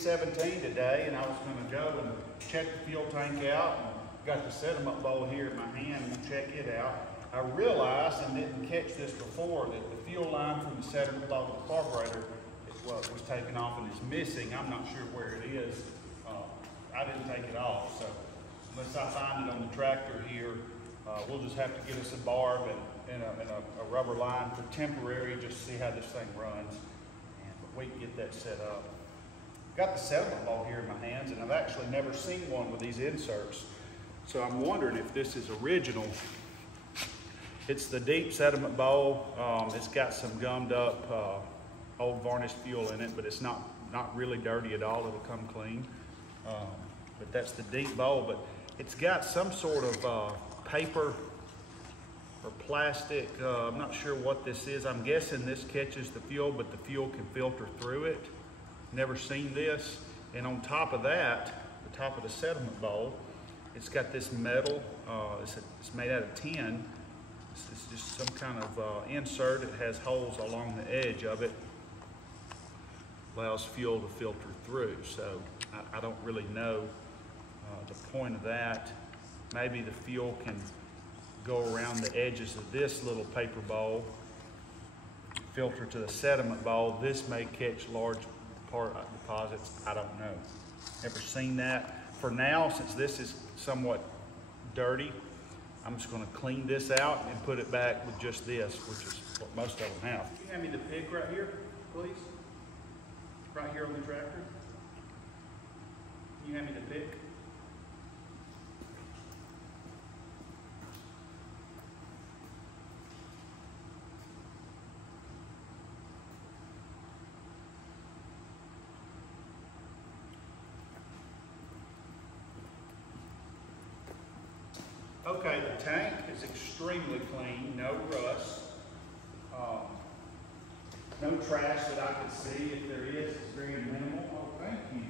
2017 today, and I was going to go and check the fuel tank out. And got the sediment bowl here in my hand and check it out. I realized, and didn't catch this before, that the fuel line from the sediment bowl to the carburetor was taken off and is missing. I'm not sure where it is. I didn't take it off, so unless I find it on the tractor here, we'll just have to get us a barb and a rubber line for temporary, just to see how this thing runs. But we can get that set up. Got the sediment bowl here in my hands, and I've actually never seen one with these inserts. So I'm wondering if this is original. It's the deep sediment bowl. It's got some gummed up old varnished fuel in it, but it's not really dirty at all. It'll come clean. But that's the deep bowl. But it's got some sort of paper or plastic. I'm not sure what this is. I'm guessing this catches the fuel, but the fuel can filter through it. Never seen this. And on top of that, the top of the sediment bowl, it's got this metal. It's made out of tin. It's just some kind of insert. It has holes along the edge of it. Allows fuel to filter through. So I don't really know the point of that. Maybe the fuel can go around the edges of this little paper bowl, filter to the sediment bowl. This may catch large part deposits. I don't know. Never seen that. For now, since this is somewhat dirty, I'm just going to clean this out and put it back with just this, which is what most of them have. Can you hand me the pick right here, please? Right here on the tractor. Can you hand me the pick? Okay, the tank is extremely clean, no rust, no trash that I could see. If there is, it's very minimal. Oh, thank you.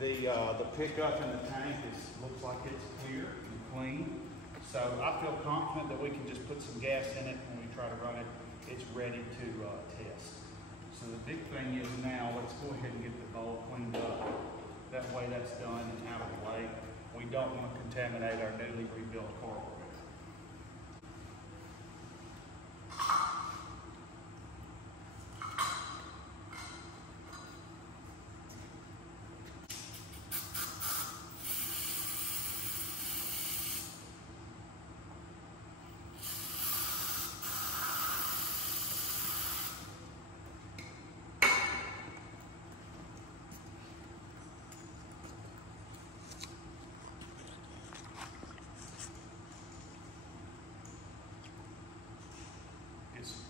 The pickup in the tank looks like it's clear and clean. So I feel confident that we can just put some gas in it when we try to run it. It's ready to test. So the big thing is now, let's go ahead and get the bowl cleaned up. That way that's done and out of the way. We don't want to contaminate our newly rebuilt carburetor.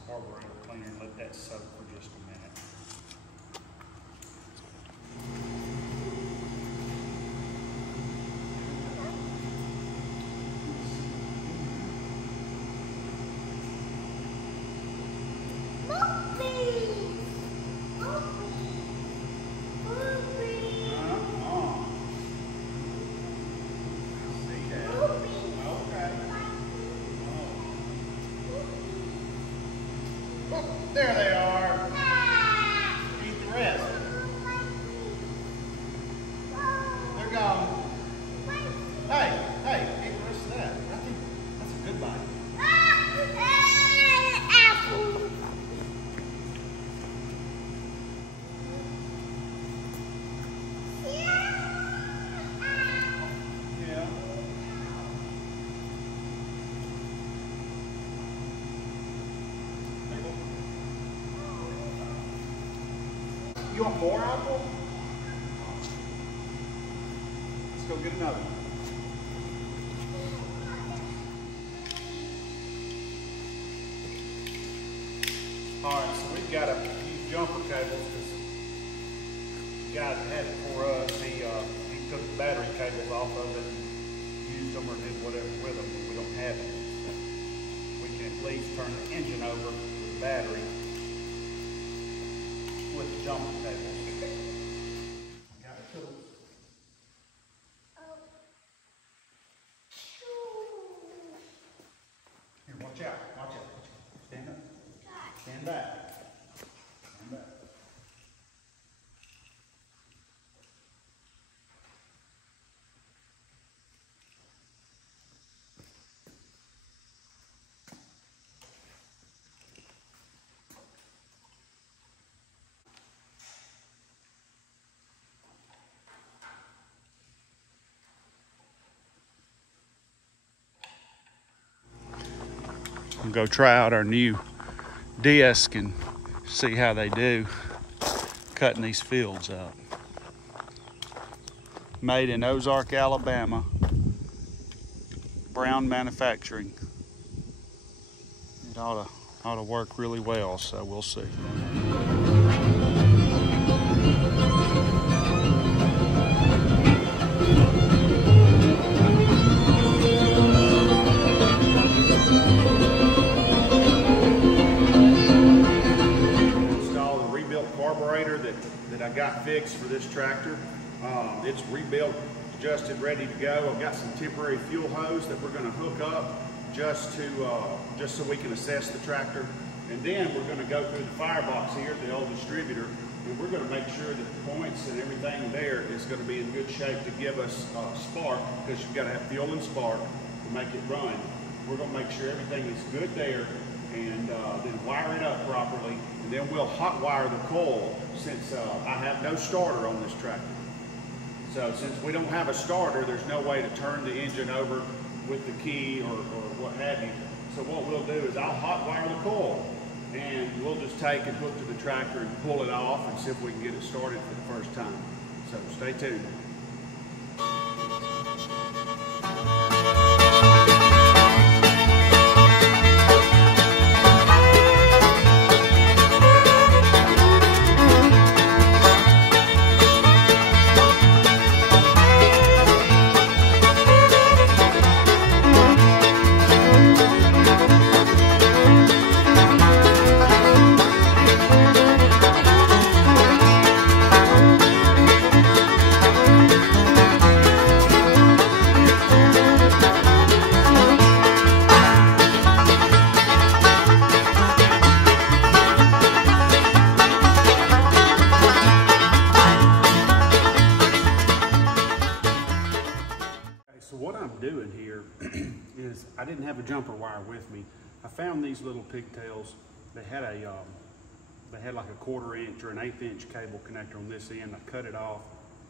Carburetor cleaner and let that soak for just a minute. There they are. Eat the rest. They're gone. Hey, eat the rest of that. I think that's a good bite. Apple. Yeah. You want more apple? Let's go get another one. Alright, so we've got to use jumper cables because the guy that had it for us, he took the battery cables off of it and used them or did whatever with them, but we don't have it. We can at least turn the engine over with the battery with the jumper cables. Got the tools. Here, watch out. Stand up. Stand back. go try out our new disc and see how they do cutting these fields up. Made in Ozark, Alabama. Brown Manufacturing. It ought to work really well, so we'll see. Installed a rebuilt carburetor that I got fixed for this tractor. It's rebuilt, adjusted, ready to go. I've got some temporary fuel hose that we're going to hook up just so we can assess the tractor. And then we're going to go through the firebox here, the old distributor, and we're going to make sure that the points and everything there is going to be in good shape to give us spark, because you've got to have fuel and spark to make it run. We're going to make sure everything is good there, and then wire it up properly, and then we'll hot wire the coil, since I have no starter on this tractor. So since we don't have a starter, there's no way to turn the engine over with the key or what have you. So what we'll do is I'll hot wire the coil, and we'll just take and hook to the tractor and pull it off and see if we can get it started for the first time. So stay tuned. Doing here is I didn't have a jumper wire with me. I found these little pigtails. They had like a 1/4 inch or an 1/8 inch cable connector on this end. I cut it off.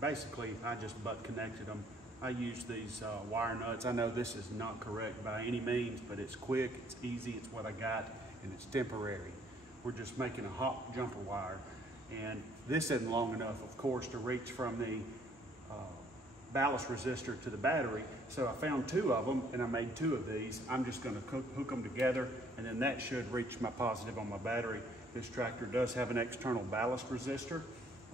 Basically, I just butt connected them. I used these wire nuts. I know this is not correct by any means, but it's quick, it's easy, it's what I got, and it's temporary. We're just making a hot jumper wire, and this isn't long enough, of course, to reach from the ballast resistor to the battery. So I found 2 of them, and I made 2 of these. I'm just going to hook them together, and then that should reach my positive on my battery. This tractor does have an external ballast resistor,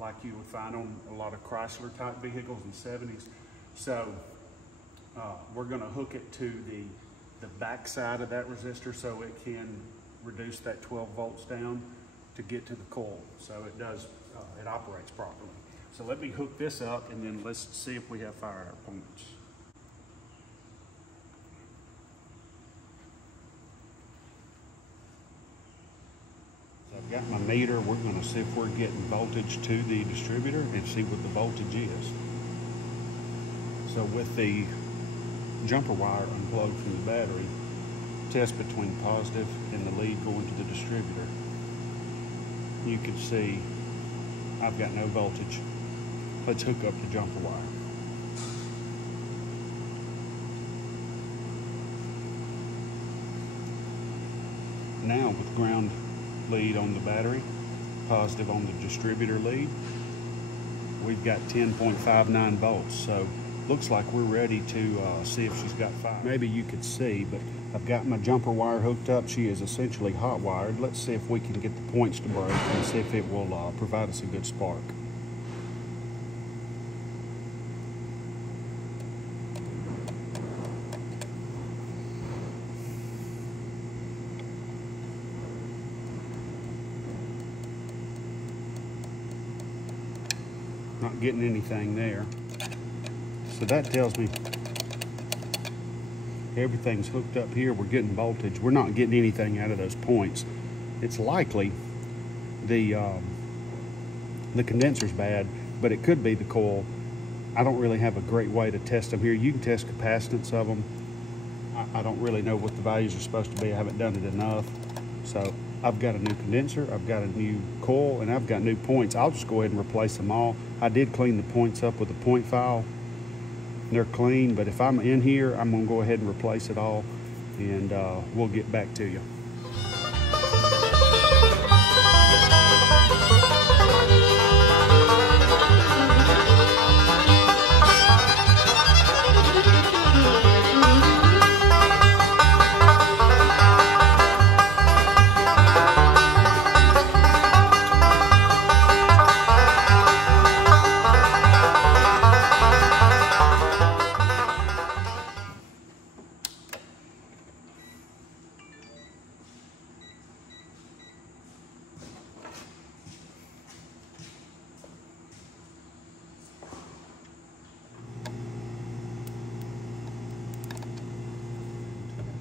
like you would find on a lot of Chrysler type vehicles in the 70s. So we're going to hook it to the back side of that resistor so it can reduce that 12 volts down to get to the coil, so it does it operates properly. So let me hook this up, and then let's see if we have fire our points. So I've got my meter. We're going to see if we're getting voltage to the distributor and see what the voltage is. So with the jumper wire unplugged from the battery, test between positive and the lead going to the distributor. You can see I've got no voltage. Let's hook up the jumper wire. Now with ground lead on the battery, positive on the distributor lead, we've got 10.59 volts. So looks like we're ready to see if she's got fire. Maybe you could see, but I've got my jumper wire hooked up. She is essentially hot wired. Let's see if we can get the points to break and see if it will provide us a good spark. Not getting anything there. So that tells me everything's hooked up here. We're getting voltage. We're not getting anything out of those points. It's likely the condenser's bad, but it could be the coil. I don't really have a great way to test them here. You can test capacitance of them. I don't really know what the values are supposed to be. I haven't done it enough. So I've got a new condenser, I've got a new coil, and I've got new points. I'll just go ahead and replace them all. I did clean the points up with a point file. They're clean, but if I'm in here, I'm gonna go ahead and replace it all, and we'll get back to you.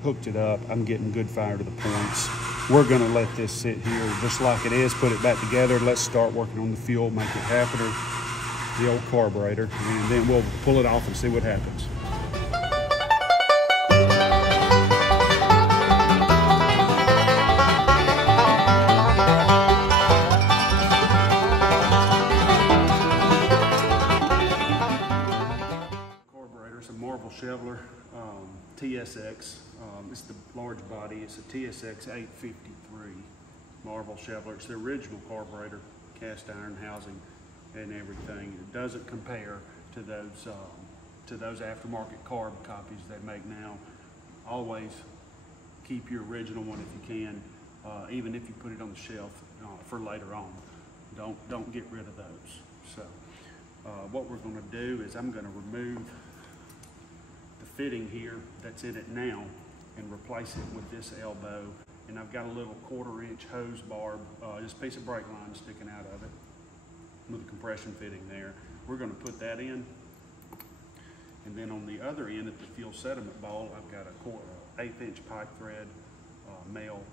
hooked it up. I'm getting good fire to the points. We're gonna let this sit here just like it is, put it back together. Let's start working on the fuel, make it happener, the old carburetor, and then we'll pull it off and see what happens. Carburetor, a Marvel Chevrolet TSX. It's the large body. It's a TSX 853 Marvel Chevrolet. It's the original carburetor, cast iron housing and everything. It doesn't compare to those aftermarket carb copies they make now. Always keep your original one if you can, even if you put it on the shelf for later on. Don't get rid of those. So what we're going to do is I'm going to remove the fitting here that's in it now and replace it with this elbow. And I've got a little 1/4 inch hose barb, just a piece of brake line sticking out of it with a compression fitting there. We're going to put that in. And then on the other end at the fuel sediment bowl, I've got a 1/8 inch pipe thread male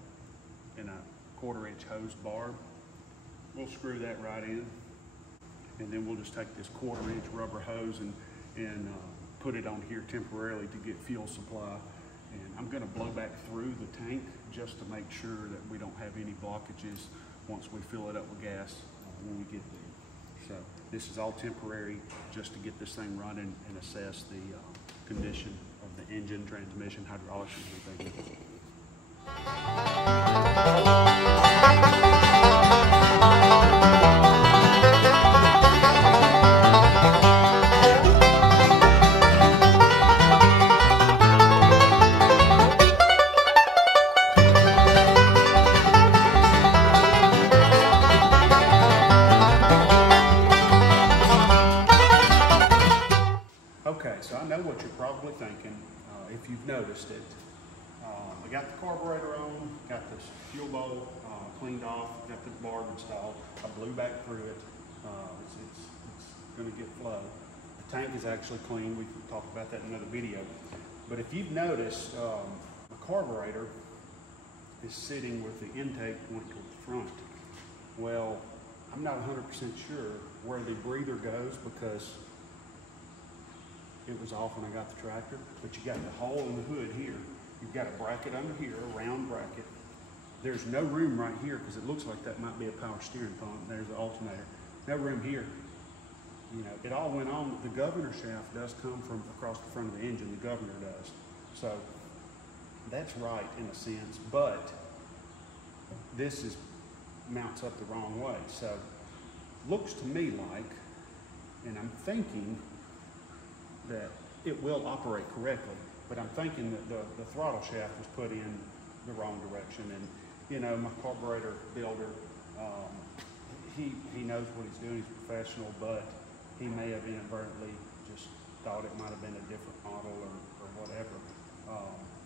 and a 1/4 inch hose barb. We'll screw that right in. And then we'll just take this 1/4 inch rubber hose and put it on here temporarily to get fuel supply. And I'm going to blow back through the tank just to make sure that we don't have any blockages once we fill it up with gas when we get there. So this is all temporary just to get this thing running and assess the condition of the engine, transmission, hydraulics, and everything. Okay, so I know what you're probably thinking, if you've noticed it. I got the carburetor on, got this fuel bowl cleaned off, got the barb installed. I blew back through it. It's going to get flow. The tank is actually clean. We can talk about that in another video. But if you've noticed, the carburetor is sitting with the intake point to the front. Well, I'm not 100% sure where the breather goes because it was off when I got the tractor, but you got the hole in the hood here. You've got a bracket under here, a round bracket. There's no room right here because it looks like that might be a power steering pump. There's the alternator. No room here. You know, it all went on. The governor shaft does come from across the front of the engine. The governor does. So that's right in a sense, but this mounts up the wrong way. So looks to me like, and I'm thinking that it will operate correctly, but I'm thinking that the throttle shaft was put in the wrong direction. And you know, my carburetor builder, he knows what he's doing. He's a professional, but he may have inadvertently just thought it might have been a different model or whatever.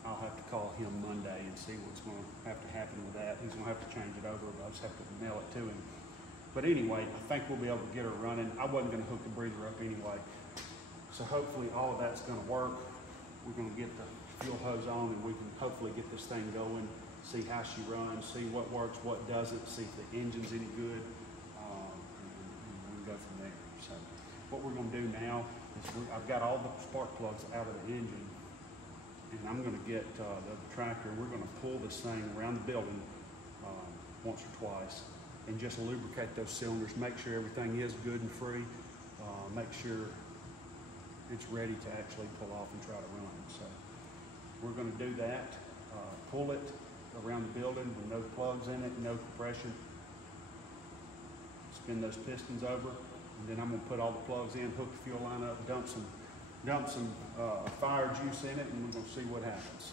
I'll have to call him Monday and see what's going to have to happen with that. He's going to have to change it over, but I'll just have to mail it to him. But anyway, I think we'll be able to get her running. I wasn't going to hook the breather up anyway. So hopefully all of that's going to work. We're going to get the fuel hose on and we can hopefully get this thing going, see how she runs, see what works, what doesn't, see if the engine's any good, and we'll go from there. So what we're going to do now is I've got all the spark plugs out of the engine, and I'm going to get the tractor and we're going to pull this thing around the building once or twice and just lubricate those cylinders, make sure everything is good and free, make sure it's ready to actually pull off and try to run. So we're going to do that, pull it around the building with no plugs in it, no compression, spin those pistons over, and then I'm going to put all the plugs in, hook the fuel line up, dump some fire juice in it, and we're going to see what happens.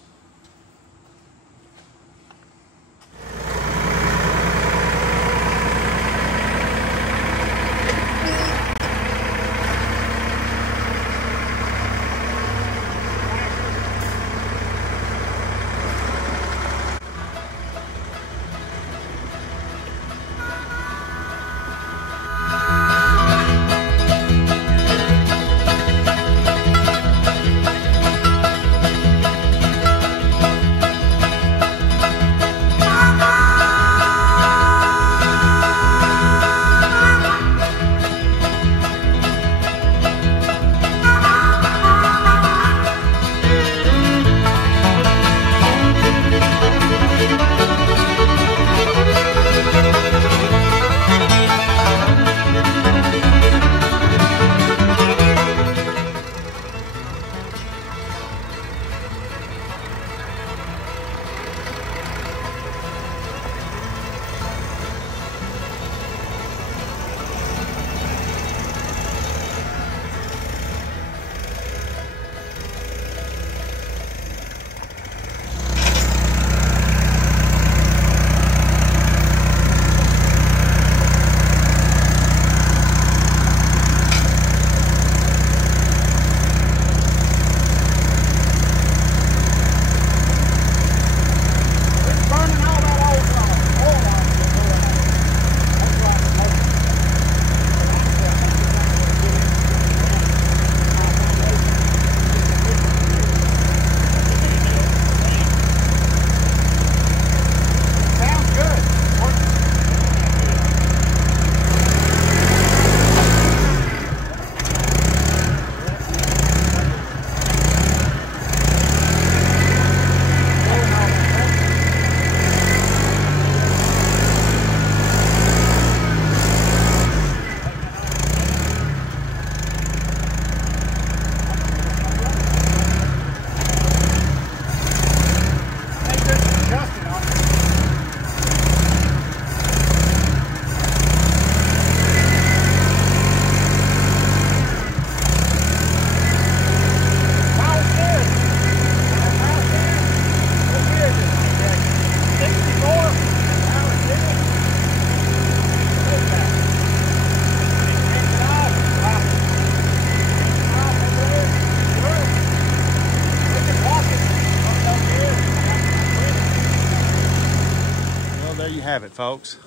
right, folks.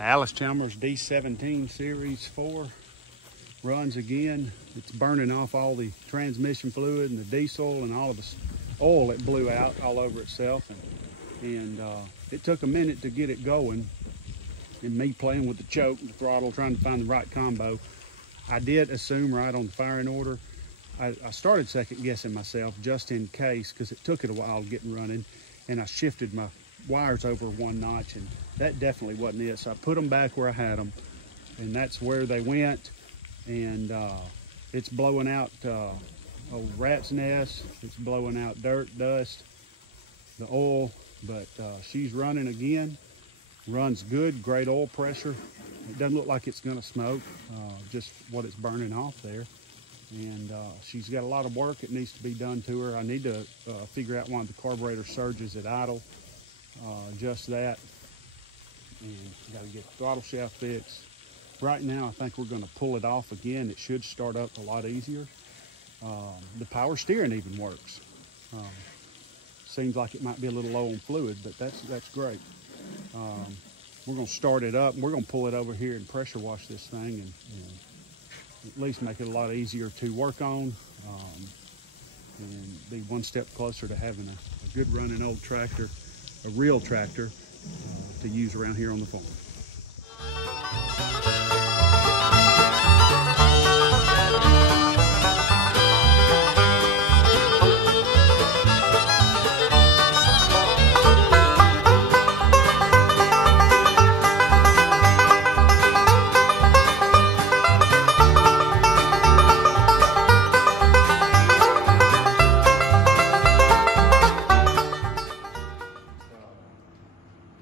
Allis-Chalmers D17 Series 4 runs again. It's burning off all the transmission fluid and the diesel and all of the oil that blew out all over itself. And it took a minute to get it going. And me playing with the choke and the throttle, trying to find the right combo. I did assume right on the firing order. I started second guessing myself just in case, because it took it a while getting running, and I shifted my wires over one notch, and that definitely wasn't it. So I put them back where I had them, and that's where they went. And it's blowing out old rat's nest. It's blowing out dirt, dust, the oil, but she's running again. Runs good, great oil pressure. It doesn't look like it's gonna smoke, just what it's burning off there. And she's got a lot of work that needs to be done to her. I need to figure out why the carburetor surges at idle, just that. And got to get the throttle shaft fixed. Right now, I think we're gonna pull it off again. It should start up a lot easier. The power steering even works. Seems like it might be a little low on fluid, but that's great. We're gonna start it up, and we're gonna pull it over here and pressure wash this thing, and at least make it a lot easier to work on, and be one step closer to having a good running old tractor, a real tractor, to use around here on the farm.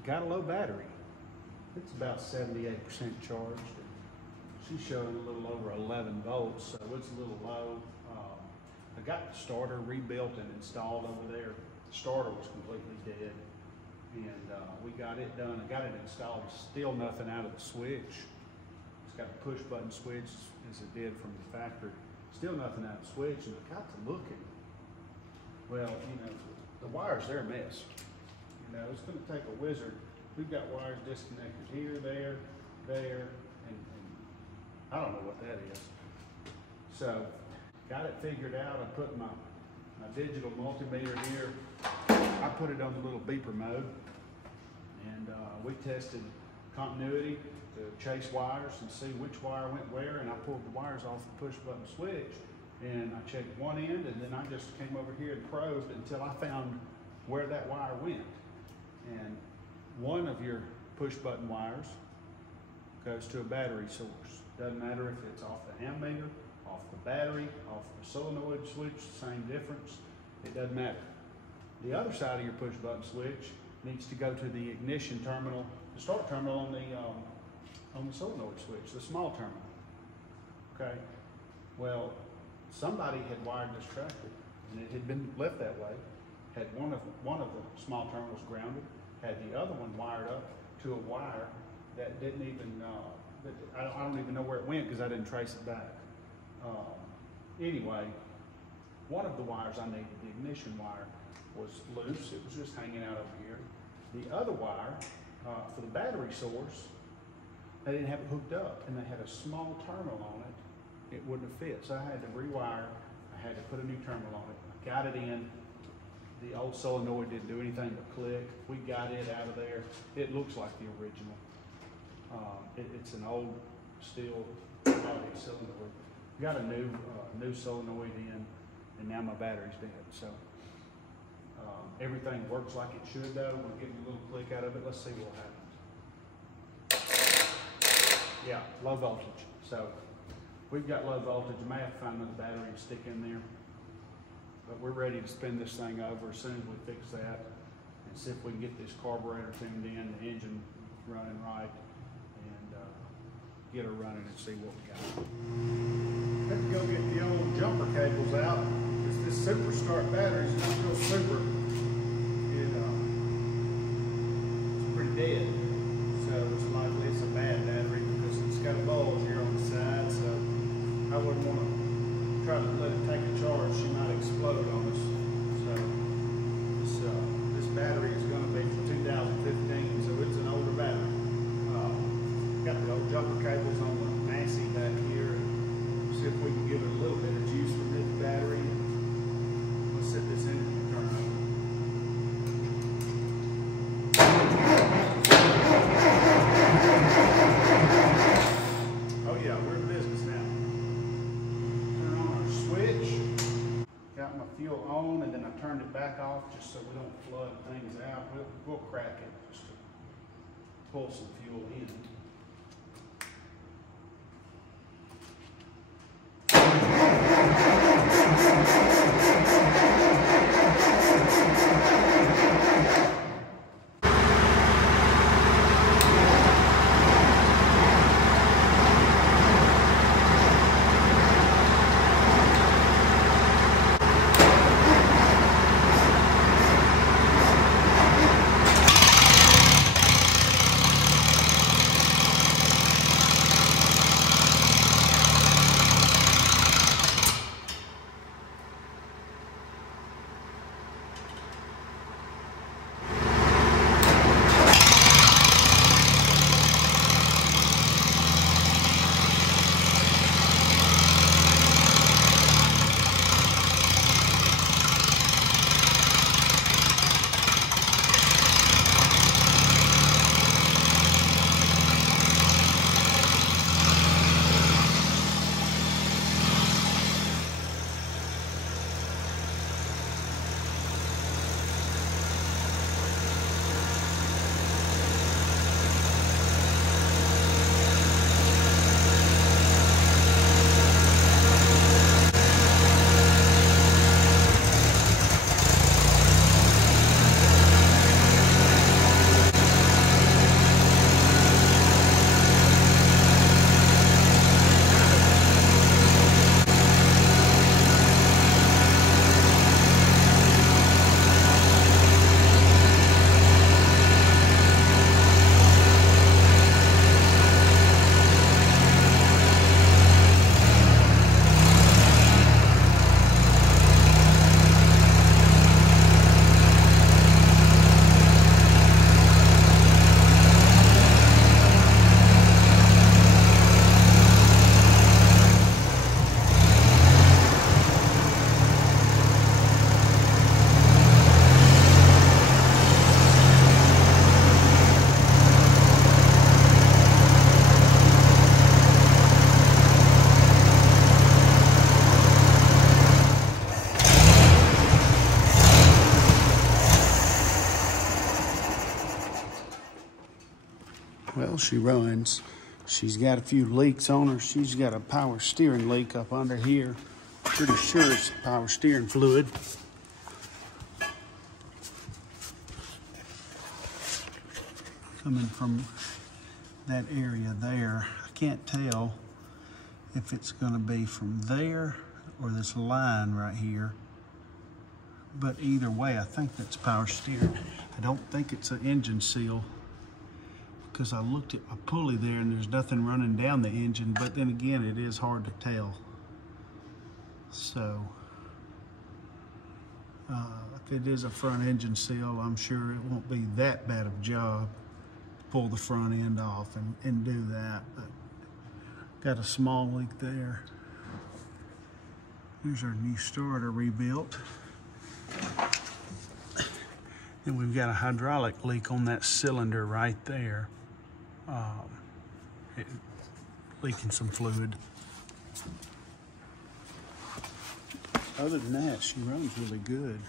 Got a low battery. It's about 78% charged. She's showing a little over 11 volts, so it's a little low. I got the starter rebuilt and installed over there. The starter was completely dead, and we got it done. I got it installed. Still nothing out of the switch. It's got a push button switch as it did from the factory. Still nothing out of the switch, and I got to looking. Well, you know, the wires, they're a mess. You know, it's going to take a wizard. We've got wires disconnected here, there, and I don't know what that is. So, got it figured out. I put my digital multimeter here. I put it on the little beeper mode, and we tested continuity to chase wires and see which wire went where, and I pulled the wires off the push button switch, and I checked one end, and then I just came over here and probed until I found where that wire went. And one of your push button wires goes to a battery source. Doesn't matter if it's off the ammeter, off the battery, off the solenoid switch, same difference. It doesn't matter. The other side of your push button switch needs to go to the ignition terminal, the start terminal on the solenoid switch, the small terminal. Okay. Well, somebody had wired this tractor, and it had been left that way. Had one of the small terminals grounded, had the other one wired up to a wire that didn't even, I don't even know where it went because I didn't trace it back. Anyway, one of the wires I needed, the ignition wire, was loose. It was just hanging out over here. The other wire, for the battery source, they didn't have it hooked up, and they had a small terminal on it. It wouldn't have fit, so I had to rewire. I had to put a new terminal on it. I got it in. The old solenoid didn't do anything but click. We got it out of there. It looks like the original. It's an old steel body solenoid. Got a new solenoid in, and now my battery's dead. So everything works like it should, though. We'll get a little click out of it. Let's see what happens. Yeah, low voltage. So we've got low voltage. I may have to find another battery and stick in there. But we're ready to spin this thing over as soon as we fix that and see if we can get this carburetor tuned in, the engine running right, and get her running and see what we got. Let's go get the old jumper cables out, because this Super Start battery is not real super. It's pretty dead. So it's likely it's a bad battery because it's got a bulge here on the side, so I wouldn't want to try to let it take a charge. She might explode on us. So this battery is going to be from 2015, so it's an old couple cables on the Massey back here and see if we can give it a little bit of juice from this battery. Let's set this in and turn it over. Oh yeah, we're in business now. Turn on our switch. Got my fuel on, and then I turned it back off just so we don't flood things out. We'll crack it just to pull some fuel in. Well, she runs. She's got a few leaks on her. She's got a power steering leak up under here. Pretty sure it's power steering fluid. Coming from that area there. I can't tell if it's gonna be from there or this line right here. But either way, I think that's power steering. I don't think it's an engine seal, because I looked at my pulley there and there's nothing running down the engine, but then again, it is hard to tell. So, if it is a front engine seal, I'm sure it won't be that bad of a job to pull the front end off and do that, but got a small leak there. Here's our new starter rebuilt. And we've got a hydraulic leak on that cylinder right there. Leaking some fluid. Other than that, she runs really good.